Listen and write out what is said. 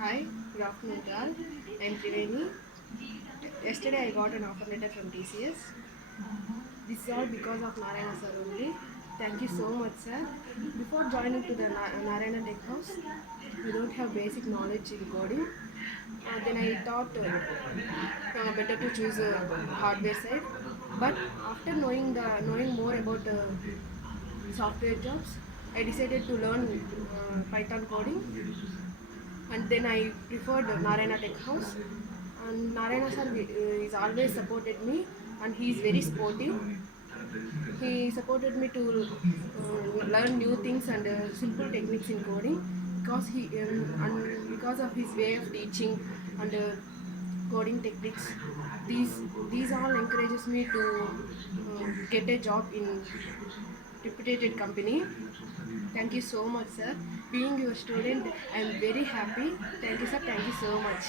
Hi, good afternoon, all. I'm Triveni. Yesterday I got an offer letter from TCS. This is all because of Narayana sir only. Thank you so much, sir. Before joining to the Narayana Tech House, I don't have basic knowledge in coding. Then I thought better to choose hardware side. But after knowing more about software jobs, I decided to learn Python coding, and then I preferred Narayana Tech House. And Narayana sir is always supported me, and he is very sportive. He supported me to learn new things and simple techniques in coding and because of his way of teaching and coding techniques. These these all encourages me to get a job in reputed company. Thank you so much, sir. Being your student, I am very happy. Thank you, sir. Thank you so much.